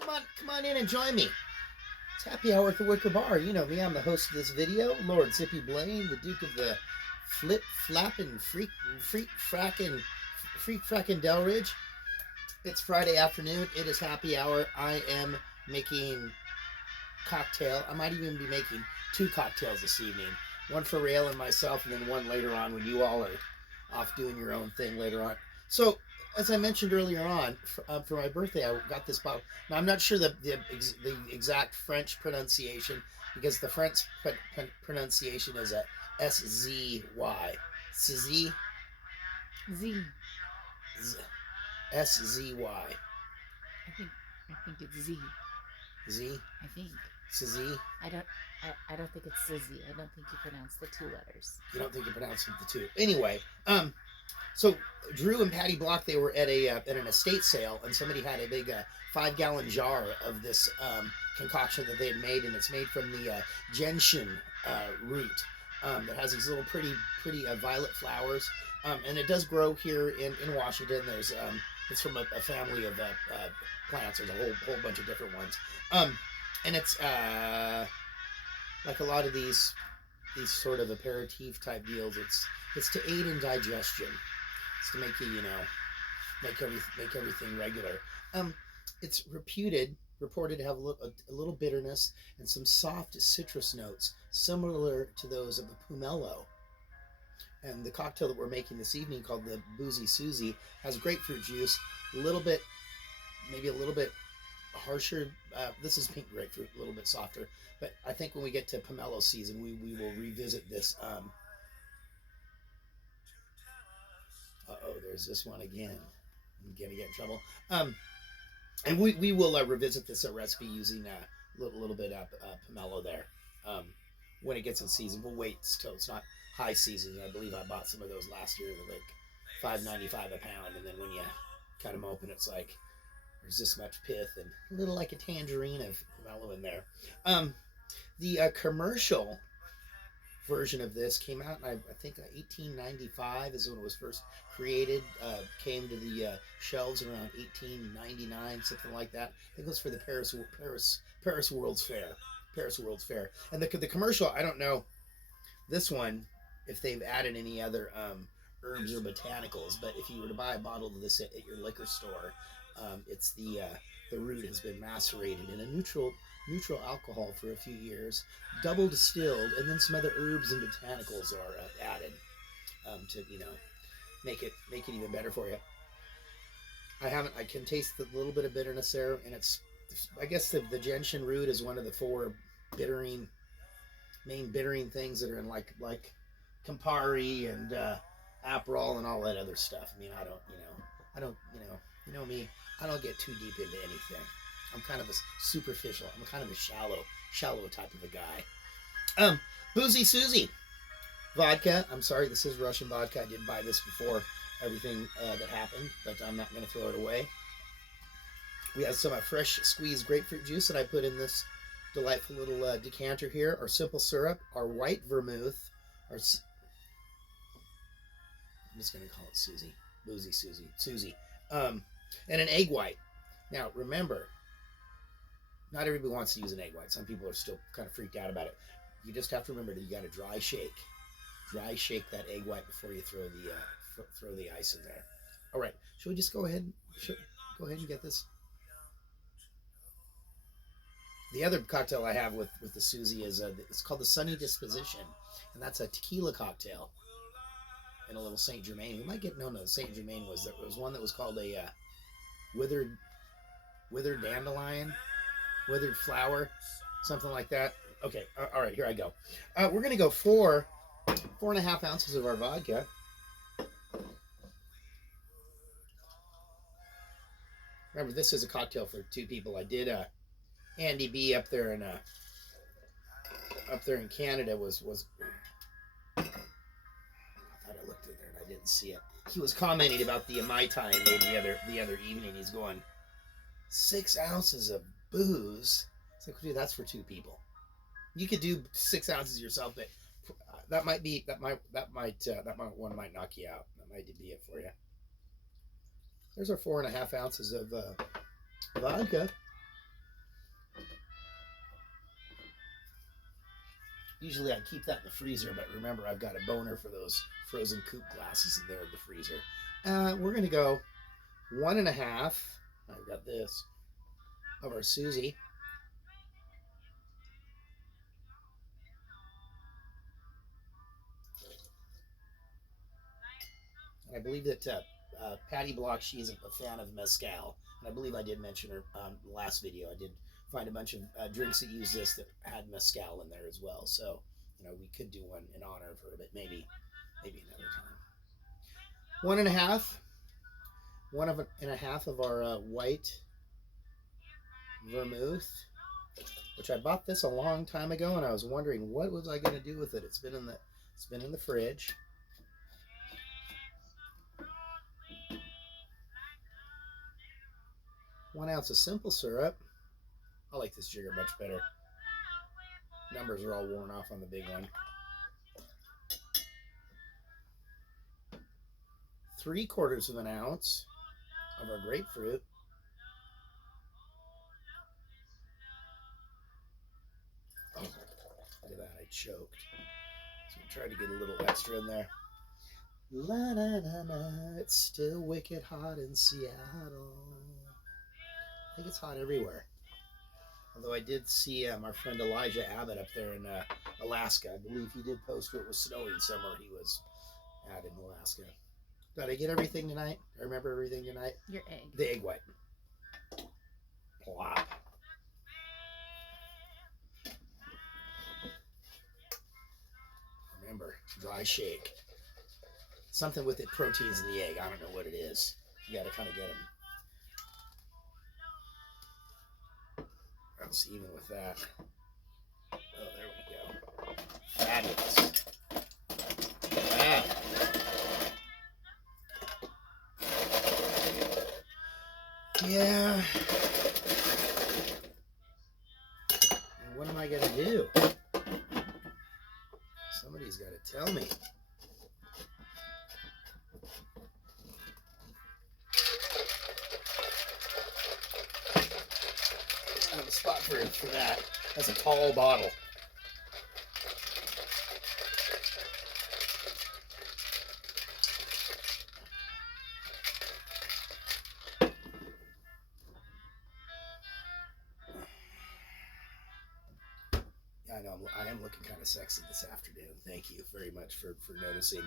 Come on in and join me. It's happy hour at the Wicker Bar. You know me. I'm the host of this video, Lord Zippy Blaine, the Duke of the Flip Flappin' Freak Frackin' Delridge. It's Friday afternoon. It is happy hour. I am making cocktail. I might even be making 2 cocktails this evening. One for Rael and myself, and then one later on when you all are off doing your own thing later on. So, as I mentioned earlier on, for my birthday, I got this bottle. Now, I'm not sure the exact French pronunciation because the French pronunciation is a S-Z-Y. Z? Z. S-Z-Y. I think it's Z. Z? I think. Z? I don't think it's Sizzy. I don't think you pronounce the 2 letters. You don't think you pronounce the 2. Anyway, so Drew and Patty Block, they were at an estate sale, and somebody had a big 5-gallon jar of this concoction that they had made, and it's made from the gentian root that has these little pretty violet flowers, and it does grow here in Washington. There's it's from a family of plants. There's a whole bunch of different ones, and it's like a lot of these sort of aperitif type deals. It's to aid in digestion. It's to make you make everything regular. It's reported to have a little bitterness and some soft citrus notes, similar to those of the pomelo. And the cocktail that we're making this evening, called the Boozy Suze, has grapefruit juice, maybe a little bit harsher. This is pink grapefruit, a little bit softer. But I think when we get to pomelo season, we will revisit this. There's this one again. I'm gonna get in trouble. And we will revisit this recipe using a little bit of pomelo there. When it gets in season, we'll wait till it's not high season. I believe I bought some of those last year. They're like $5.95 a pound, and then when you cut them open, it's like there's this much pith and a little like a tangerine of pomelo in there. The commercial version of this came out in I think 1895 is when it was first created. Came to the shelves around 1899, something like that. I think it was for the Paris World's Fair. And the commercial, I don't know this one if they've added any other herbs or botanicals, but if you were to buy a bottle of this at your liquor store, it's the root has been macerated in a neutral alcohol for a few years, double distilled, and then some other herbs and botanicals are added to make it even better for you. I can taste the little bit of bitterness there, and I guess the gentian root is one of the 4 main bittering things that are in like Campari and Aperol and all that other stuff. I mean, I don't you know me, I don't get too deep into anything. I'm kind of a superficial. I'm kind of a shallow type of a guy. Boozy Suze vodka. I'm sorry, this is Russian vodka. I did buy this before everything that happened, but I'm not going to throw it away. We have some fresh squeezed grapefruit juice that I put in this delightful little decanter here. Our simple syrup, our white vermouth, I'm just going to call it Susie. Boozy Suze. And an egg white. Now, remember, not everybody wants to use an egg white. Some people are still kind of freaked out about it. You just have to remember that you got to dry shake that egg white before you throw the ice in there. All right, should we just go ahead and get this? The other cocktail I have with the Suze is it's called the Sunny Disposition, and that's a tequila cocktail and a little Saint Germain. We might get no. Saint Germain was one that was called a withered dandelion, withered flower, something like that. Okay, all right, here I go. We're gonna go 4.5 ounces of our vodka. Remember, this is a cocktail for 2 people. I did Andy B up there in Canada was. I thought I looked in there and I didn't see it. He was commenting about the Mai Tai I made the other evening. He's going 6 ounces of booze. It's like, dude, that's for 2 people. You could do 6 ounces yourself, but that might one might knock you out. That might be it for you. There's our 4.5 ounces of vodka. Usually I keep that in the freezer, but remember I've got a boner for those frozen coupe glasses in there in the freezer. We're going to go 1.5. I've got this of our Susie. And I believe that Patty Block, she's a fan of mezcal. And I believe I did mention her last video. I did find a bunch of drinks that use this that had mezcal in there as well. So, we could do one in honor of her, but maybe another time. 1.5. 1.5 of our white vermouth, which I bought this a long time ago, and I was wondering what was I going to do with it. It's been in the fridge. One ounce of simple syrup. I like this jigger much better. Numbers are all worn off on the big one. 3/4 of an ounce of our grapefruit. Oh, look at that, I choked. So I tried to get a little extra in there. La na na na, it's still wicked hot in Seattle. I think it's hot everywhere. Although I did see our friend Elijah Abbott up there in Alaska. I believe he did post where it was snowing somewhere he was at in Alaska. Did I get everything tonight? I remember everything tonight? Your egg. The egg white. Plop. Remember, dry shake. Something with it, proteins in the egg. I don't know what it is. You got to kind of get them. Else, even with that. Oh, there we go. Fabulous. Wow. Yeah. And what am I going to do? Somebody's got to tell me. I have a spot for that. That's a tall bottle. I know I am looking kind of sexy this afternoon. Thank you very much for noticing.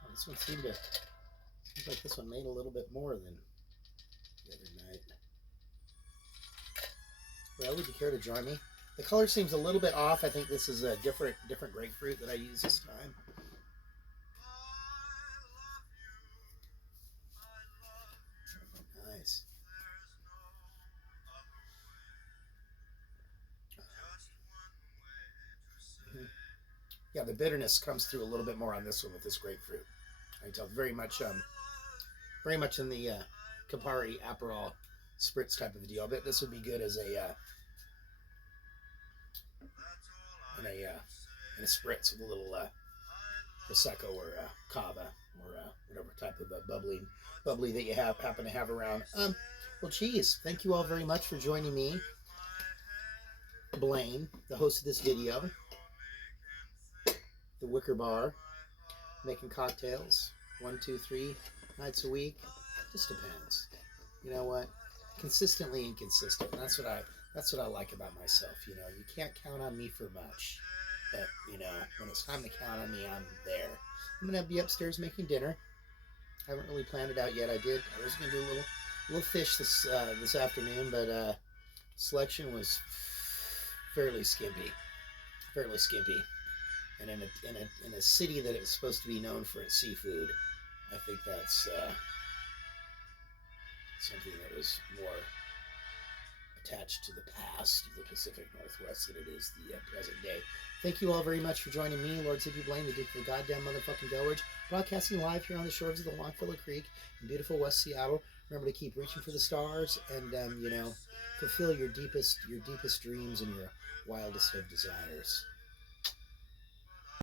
Oh, this one seems like this one made a little bit more than the other night. Well, would you care to join me? The color seems a little bit off. I think this is a different grapefruit that I use this time. Nice. Mm-hmm. Yeah, the bitterness comes through a little bit more on this one with this grapefruit. I can tell very much in the Campari Aperol spritz type of deal. I bet this would be good as a in a spritz with a little prosecco or cava or whatever type of bubbly that you happen to have around. Well, geez, thank you all very much for joining me, Blaine, the host of this video, the Wicker Bar, making cocktails 1, 2, 3 nights a week. Just depends. You know what? Consistently inconsistent. That's what I like about myself. You can't count on me for much. But, when it's time to count on me, I'm there. I'm going to be upstairs making dinner. I haven't really planned it out yet. I was going to do a little fish this afternoon, but selection was fairly skimpy. And in a city that is supposed to be known for its seafood, I think that's something that was more attached to the past of the Pacific Northwest than it is the present day. Thank you all very much for joining me, Lord Zippy Blaine, the Duke of the goddamn motherfucking Delaware, broadcasting live here on the shores of the Longfellow Creek in beautiful West Seattle. Remember to keep reaching for the stars and, fulfill your deepest dreams and your wildest of desires.